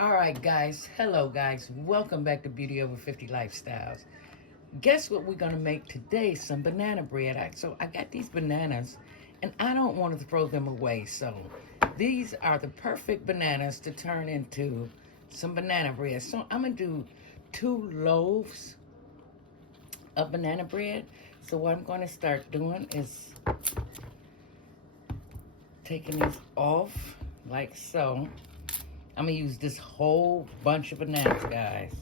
All right, guys. Hello, guys. Welcome back to Beauty Over 50 Lifestyles. Guess what we're going to make today? Some banana bread. So I got these bananas, and I don't want to throw them away. So these are the perfect bananas to turn into some banana bread. So I'm going to do 2 loaves of banana bread. So what I'm going to start doing is taking these off like so. I'm going to use this whole bunch of bananas, guys.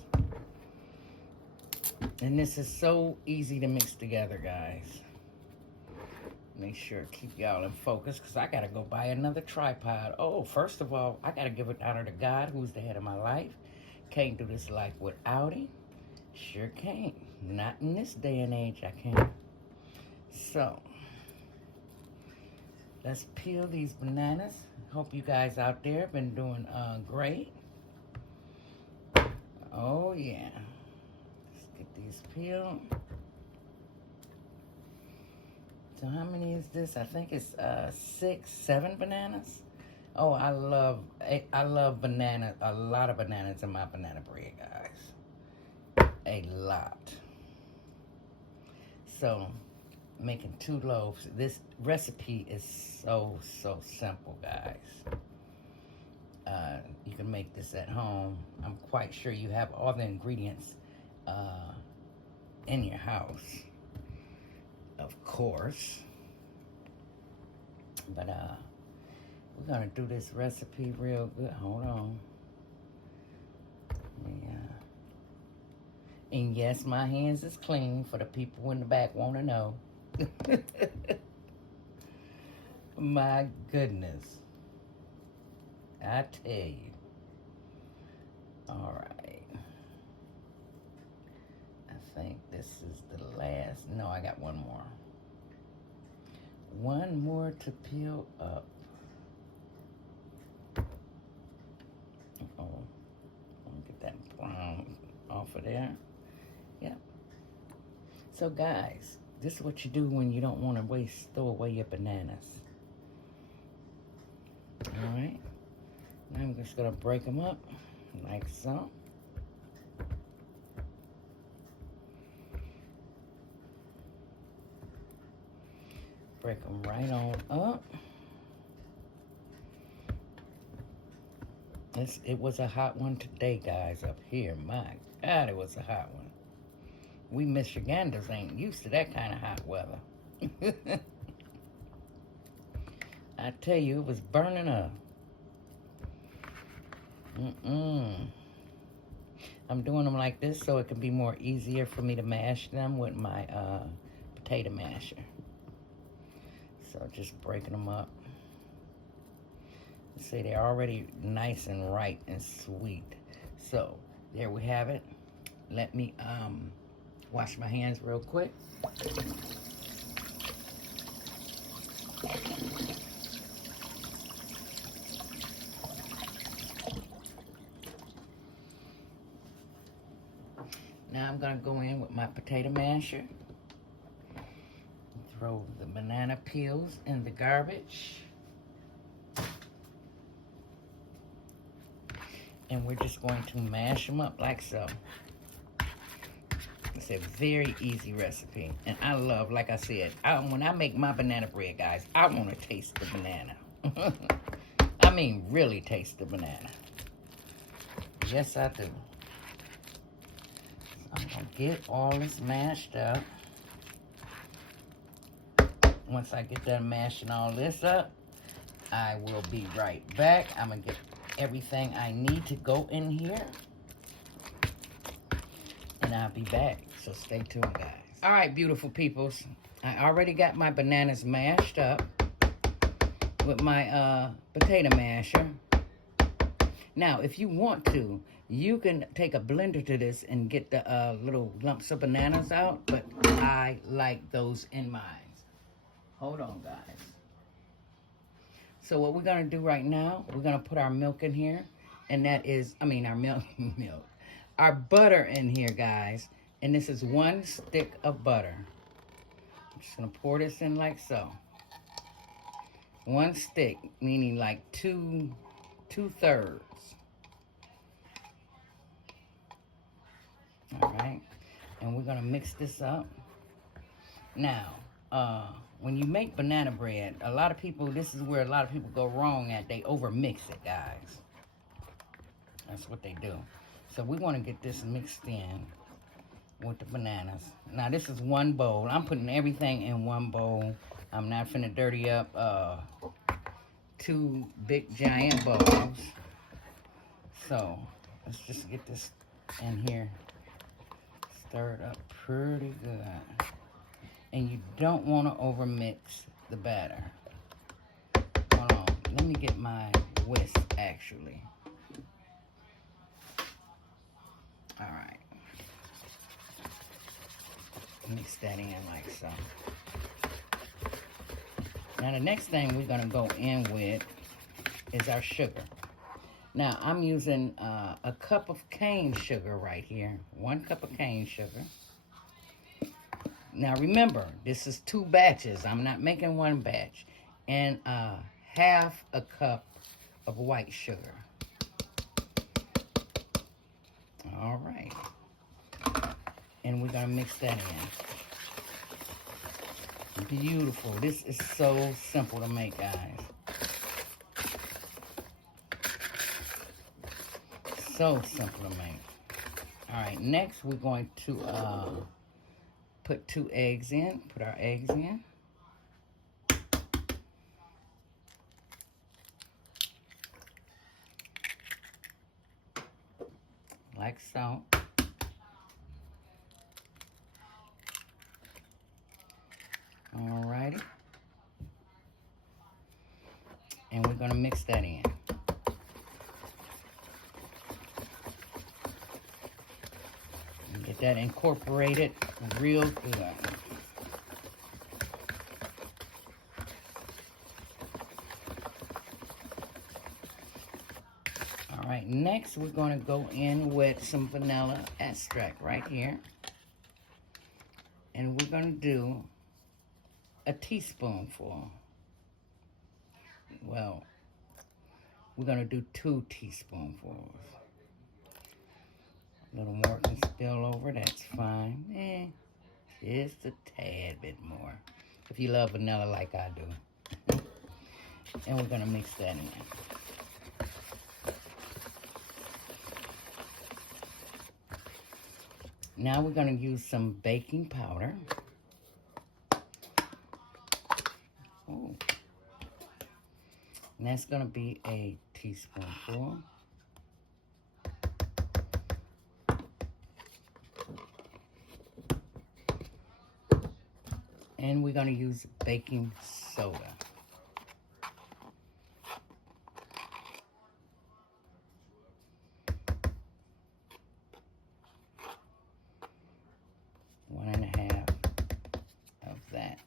And this is so easy to mix together, guys. Make sure to keep y'all in focus because I got to go buy another tripod. Oh, first of all, I got to give it honor to God, who's the head of my life. Can't do this life without him. Sure can't. Not in this day and age, I can't. So, let's peel these bananas. Hope you guys out there have been doing great. Oh, yeah. Let's get these peeled. So how many is this? I think it's 6, 7 bananas. Oh, I love banana. A lot of bananas in my banana bread, guys. A lot. So, making 2 loaves. This recipe is so simple, guys. You can make this at home. I'm quite sure you have all the ingredients in your house, of course. But we're gonna do this recipe real good. Hold on. Yeah. And yes, my hands is clean for the people in the back want to know. My goodness. I tell you. All right. I think this is the last. No, I got one more. One more to peel up. Oh, let me get that brown off of there. Yep. So guys, this is what you do when you don't want to throw away your bananas. All right. Now I'm just gonna break them up like so. Break them right on up. It was a hot one today, guys, up here. My God, it was a hot one. We Michiganders ain't used to that kind of hot weather. I tell you, it was burning up. I'm doing them like this so it can be more easier for me to mash them with my potato masher. So just breaking them up. See, they're already nice and ripe and sweet. So there we have it. Let me wash my hands real quick. Now I'm gonna go in with my potato masher. Throw the banana peels in the garbage. And we're just going to mash them up like so. It's a very easy recipe. And I love, like I said, when I make my banana bread, guys, I want to taste the banana. I mean, really taste the banana. Yes, I do. So I'm going to get all this mashed up. Once I get done mashing all this up, I will be right back. I'm going to get everything I need to go in here. And I'll be back. So stay tuned, guys. All right, beautiful peoples. I already got my bananas mashed up with my potato masher. Now, if you want to, you can take a blender to this and get the little lumps of bananas out. But I like those in mine. Hold on, guys. So what we're going to do right now, we're going to put our milk in here. And that is, our milk. Our butter in here, guys. And this is 1 stick of butter. I'm just going to pour this in like so. 1 stick, meaning like two-thirds. All right. And we're going to mix this up. Now, when you make banana bread, a lot of people, this is where a lot of people go wrong at. They overmix it, guys. That's what they do. So we want to get this mixed in with the bananas. Now, this is one bowl. I'm putting everything in one bowl. I'm not finna dirty up two big giant bowls. So, let's just get this in here stirred up pretty good. And you don't want to overmix the batter. Hold on. Let me get my whisk, actually. All right. Mix that in like so. Now, the next thing we're going to go in with is our sugar. Now, I'm using a cup of cane sugar right here. 1 cup of cane sugar. Now, remember, this is 2 batches. I'm not making 1 batch. And half a cup of white sugar. All right. And we're going to mix that in. Beautiful. This is so simple to make, guys. So simple to make. All right, next we're going to put 2 eggs in. Put our eggs in. Like so. Alrighty. And we're going to mix that in. And get that incorporated real good. Alright, next we're going to go in with some vanilla extract right here. And we're going to do a teaspoonful. Well, we're going to do 2 teaspoonfuls. A little more can spill over, that's fine. Just a tad bit more. If you love vanilla like I do. And we're going to mix that in. Now we're going to use some baking powder. Oh. And that's going to be a teaspoonful. And we're going to use baking soda. One and a half of that.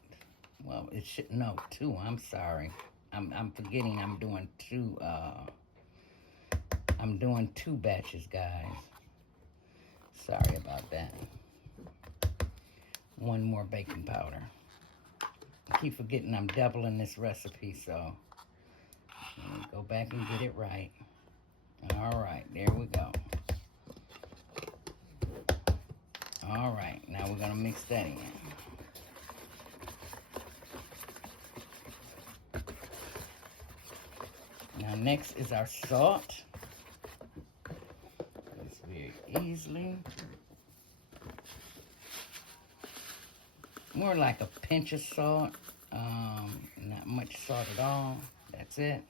Well, it should, no, 2, I'm sorry. I'm forgetting I'm doing 2, I'm doing 2 batches, guys. Sorry about that. 1 more baking powder. I keep forgetting I'm doubling this recipe, so let me go back and get it right. All right, there we go. All right, now we're gonna mix that in. Now next is our salt. This very easily. More like a pinch of salt. Not much salt at all. That's it.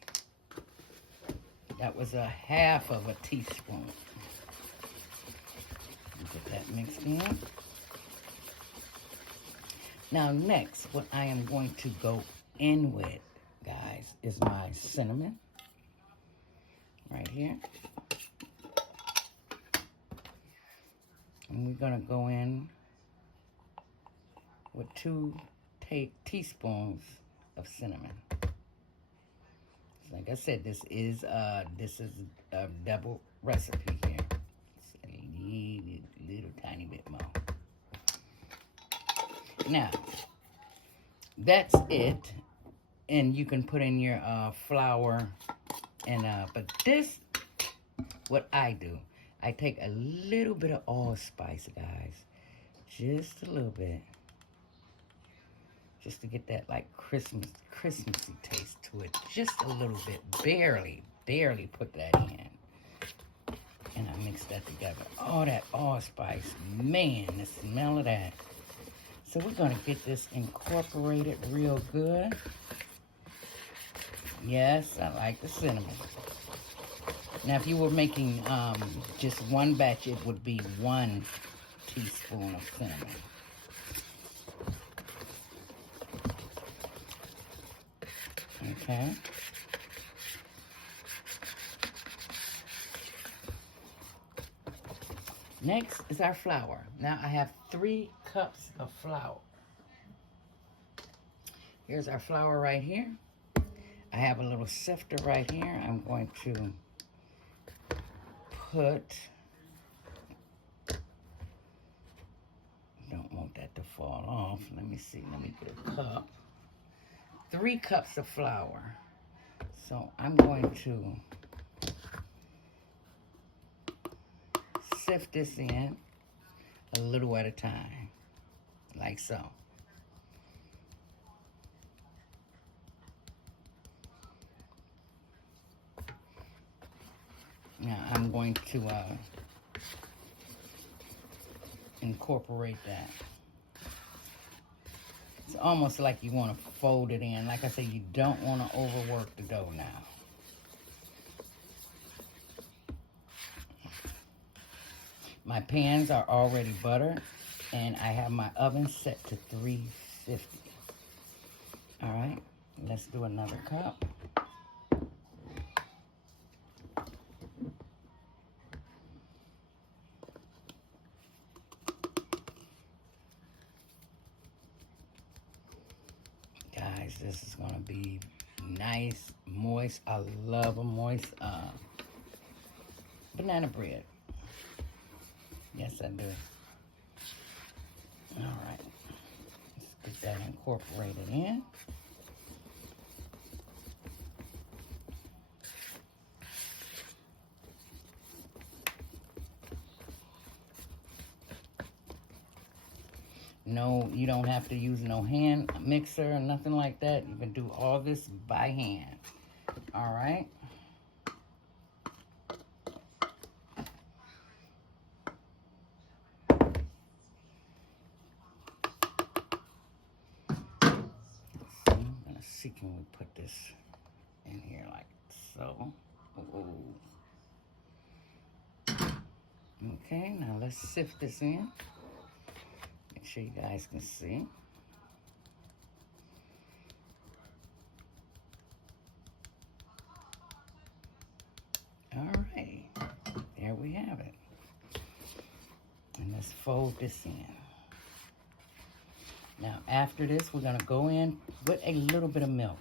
That was a half of a teaspoon. Get that mixed in. Now next, what I am going to go in with, guys, is my cinnamon. Right here. And we're going to go in with 2 teaspoons of cinnamon. Like I said, this is a double recipe here. It's a little tiny bit more. Now, that's it. And you can put in your flour and but this, what I do, I take a little bit of allspice, guys. Just a little bit. Just to get that like Christmassy taste to it. Just a little bit. Barely put that in. And I mix that together. Oh, that allspice. Man, the smell of that. So we're going to get this incorporated real good. Yes, I like the cinnamon. Now, if you were making just one batch, it would be 1 teaspoon of cinnamon. Okay. Next is our flour. Now, I have 3 cups of flour. Here's our flour right here. I have a little sifter right here. I'm going to put, don't want that to fall off. Let me see, let me get a cup. 3 cups of flour. So I'm going to sift this in a little at a time, like so. Now I'm going to incorporate that. It's almost like you want to fold it in. Like I said, you don't want to overwork the dough now. My pans are already buttered, and I have my oven set to 350. All right, let's do another cup. Guys, this is gonna be nice, moist. I love a moist banana bread. Yes, I do. All right, let's get that incorporated in. No, you don't have to use no hand mixer or nothing like that. You can do all this by hand. All right. I'm gonna see, can we put this in here like so? Ooh. Okay, now let's sift this in. Make sure you guys can see. All right, there we have it. And let's fold this in. Now, after this, we're gonna go in with a little bit of milk.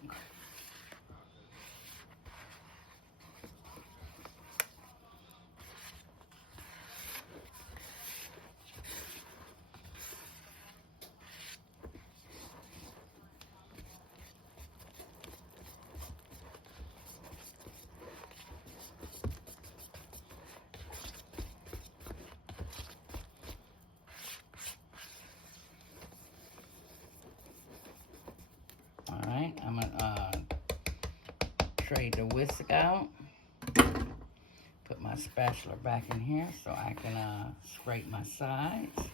All right, I'm gonna trade the whisk out. Put my spatula back in here so I can scrape my sides,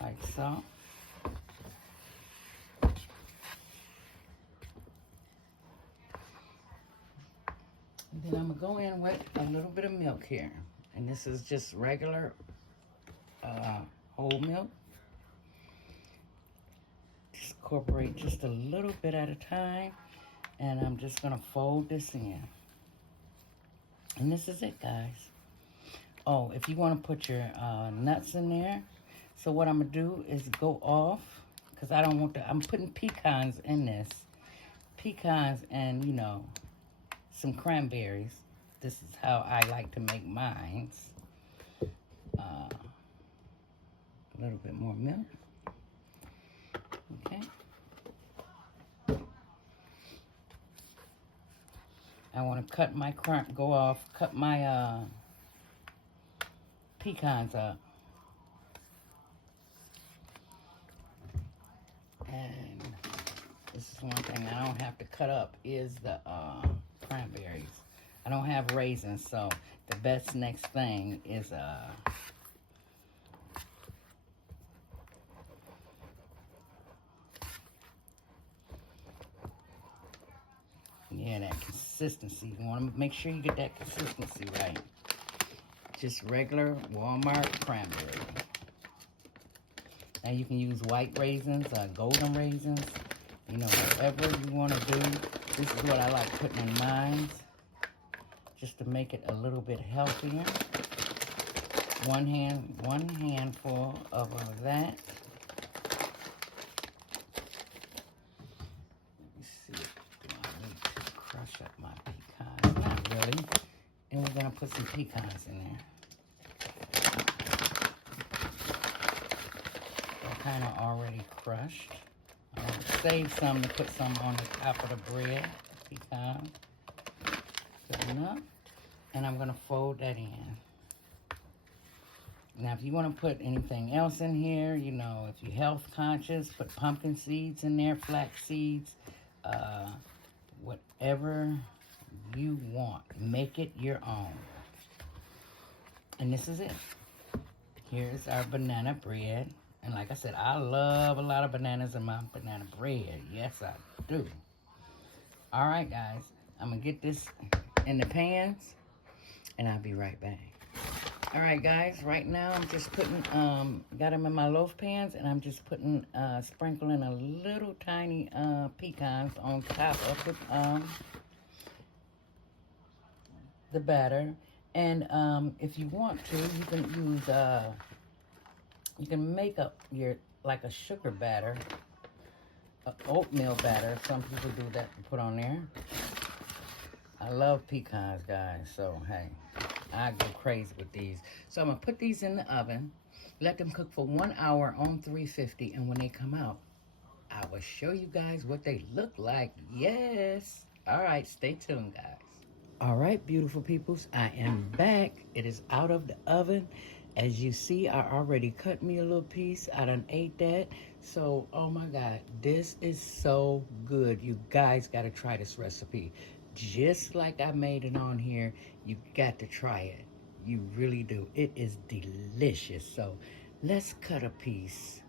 like so. And then I'm gonna go in with a little bit of milk here. And this is just regular whole milk. Just incorporate just a little bit at a time. And I'm just gonna fold this in. And this is it, guys. Oh, if you wanna put your nuts in there. So what I'm gonna do is go off, because I don't want to, I'm putting pecans in this. Pecans and, you know, some cranberries. This is how I like to make mine. A little bit more milk. Okay. I want to cut my cut my pecans up. And this is one thing I don't have to cut up is the cranberries. I don't have raisins, so the best next thing is yeah, that consistency. You want to make sure you get that consistency right. Just regular Walmart cranberry. Now you can use white raisins, golden raisins, you know, whatever you want to do. This is what I like putting in mine, just to make it a little bit healthier. One handful of that. Let me see, do I need to crush up my pecans? Not really. And we're gonna put some pecans in there. Kind of already crushed. I'm gonna save some to put some on the top of the bread. Pecan. Good enough. And I'm gonna fold that in. Now, if you want to put anything else in here, you know, if you're health conscious, put pumpkin seeds in there, flax seeds, whatever you want. Make it your own. And this is it. Here's our banana bread. And like I said, I love a lot of bananas in my banana bread. Yes, I do. All right, guys. I'm going to get this in the pans, and I'll be right back. All right, guys. Right now, I'm just putting, got them in my loaf pans, and I'm just putting, sprinkling a little tiny pecans on top of the batter. And if you want to, you can use... you can make up your, like a sugar batter, oatmeal batter. Some people do that and put on there. I love pecans, guys. So, hey, I go crazy with these. So, I'm going to put these in the oven. Let them cook for 1 hour on 350. And when they come out, I will show you guys what they look like. Yes. All right, stay tuned, guys. All right, beautiful peoples. I am back. It is out of the oven. As you see, I already cut me a little piece. I done ate that. So, oh my God, this is so good. You guys got to try this recipe. Just like I made it on here, you got to try it. You really do. It is delicious. So, let's cut a piece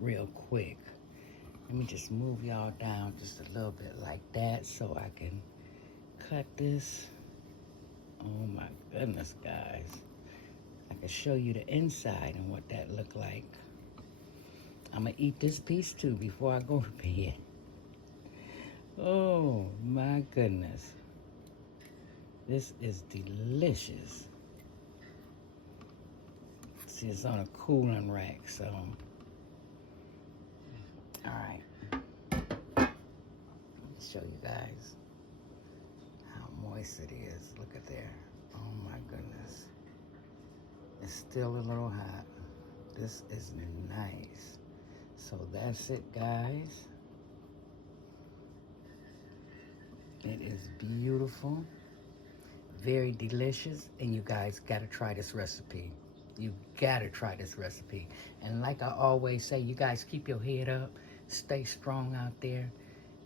real quick. Let me just move y'all down just a little bit like that so I can cut this. Oh my goodness, guys. I can show you the inside and what that looked like. I'm gonna eat this piece too before I go to bed. Oh my goodness. This is delicious. See, it's on a cooling rack, so. All right. Let me show you guys how moist it is. Look at there. Oh my goodness. It's still a little hot. This is nice. So that's it, guys. It is beautiful, very delicious, and you guys gotta try this recipe. You gotta try this recipe. And like I always say, you guys keep your head up, stay strong out there,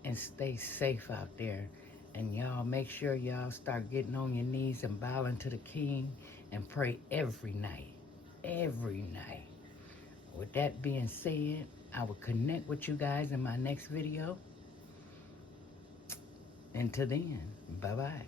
and stay safe out there. And y'all make sure y'all start getting on your knees and bowing to the King and pray every night. Every night. With that being said, I will connect with you guys in my next video. Until then, bye-bye.